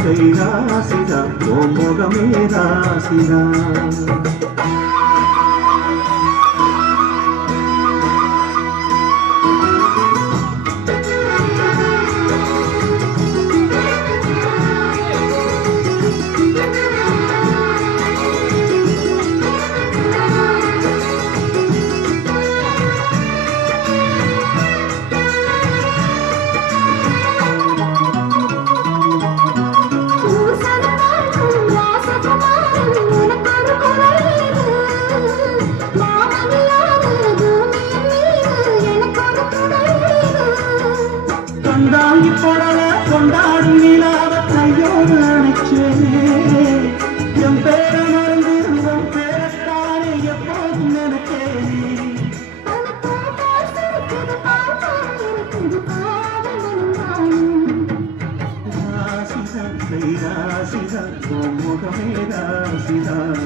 கைராசிதான் ஓ முகமே ராசிதான். கொண்டாங்கி போடல கொண்டாடும் நிலாவ கையோடு அணைச்சேனே என் பேரை மறந்து உன் பேரத்தானே எப்போதும் நினைச்சேனே. ராசிதான் கைராசிதான் உன் முகமே ராசிதான்.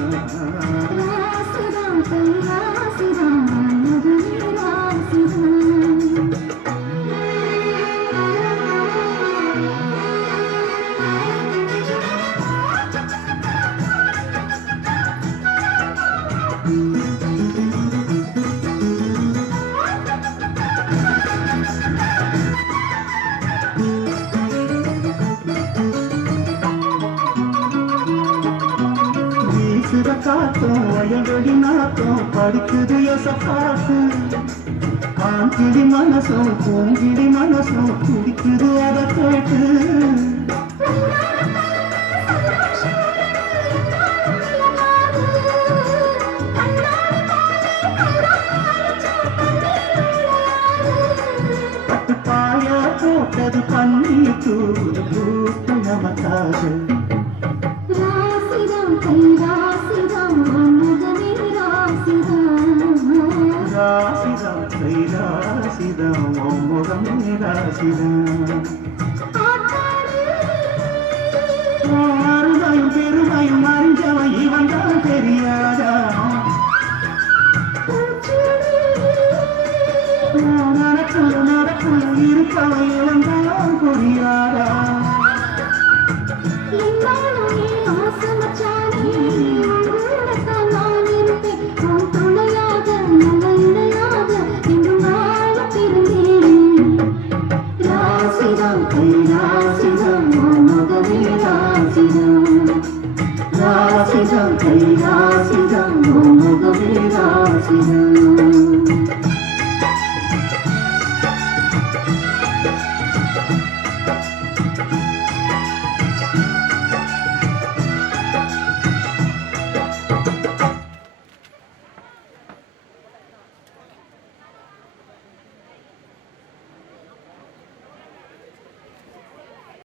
வீசுற காத்தும் வயல்வெளி நாத்தும் படிக்குது எசப்பாட்டு. ஆங்கிடி மனசும் பூங்கிடி மனசும் குடிக்குது அதை கேட்டு. பட்டு பாயா போட்டது பன்னீர் தூது பூத்து நமக்காக. ராசிதான் கைராசிதான் உன் முகமே ராசிதான். அருமையும் பெருமையும் அறிஞ்சவன் இவன் தான் தெரியாதா. நடக்கும் இருப்பவன் இவன் தான் புரியாதா. ராசிதான் கைராசிதான் உன் முகமே ராசிதான்.